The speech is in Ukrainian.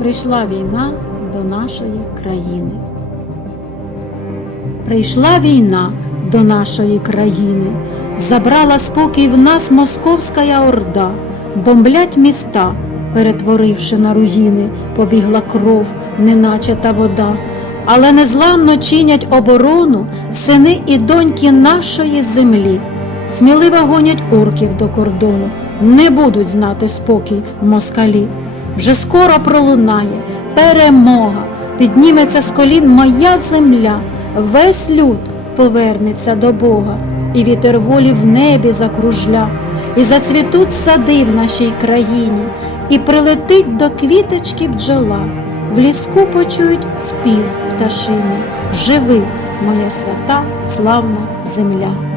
прийшла війна до нашої країни. Прийшла війна до нашої країни, забрала спокій в нас московська орда, бомблять міста, перетворивши на руїни, побігла кров, неначе та вода. Але незламно чинять оборону сини і доньки нашої землі. Сміливо гонять орків до кордону, не будуть знати спокій москалі. Вже скоро пролунає перемога, підніметься з колін моя земля, весь люд повернеться до Бога, і вітер волі в небі закружля, і зацвітуть сади в нашій країні, і прилетить до квіточки бджола, в ліску почують спів пташини. Живи, моя свята, славна земля.